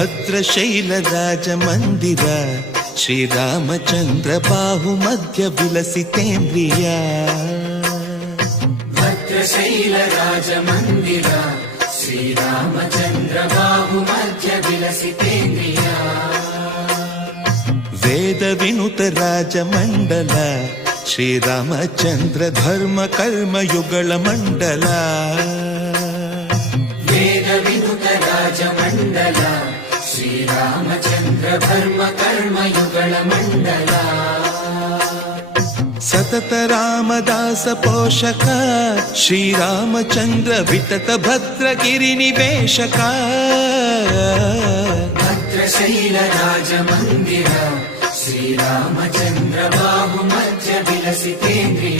ಭದ್ರಶೈಲ ರಾಜ ಮಂದಿರ ಶ್ರೀರಾಮಚಂದ್ರ ಬಾಹು ಮಧ್ಯ ವಿಲಸಿತೇಂದ್ರಿಯ ಭದ್ರಶೈಲ ರಾಜ ಮಂದಿರ ಶ್ರೀರಾಮಚಂದ್ರ ಬಾಹು ಮಧ್ಯ ವಿಲಸಿತೇಂದ್ರಿಯ ವೇದ ವಿನುತ ರಾಜ ಮಂಡಲ ಶ್ರೀರಾಮಚಂದ್ರ ಧರ್ಮ ಕರ್ಮ ಯುಗಳ ಮಂಡಲ ವೇದ ವಿನುತ ರಾಜ ಮಂಡಲ ಶ್ರೀರಾಮಚಂದ್ರ ಧರ್ಮ ಕರ್ಮ ಯುಗಳ ಮಂಡಲ ಸತತ ರಾಮದಾಸ ಪೋಷಕ ಶ್ರೀರಾಮಚಂದ್ರ ವಿತತ ಭದ್ರಗಿರಿ ನಿವೇಶಕ ಭದ್ರಶೈಲ ರಾಜ ಮಂದಿರ ಶ್ರೀರಾಮಚಂದ್ರ ಬಾಹು ಮಧ್ಯ ವಿಲಸಿತೇಂದ್ರಿಯ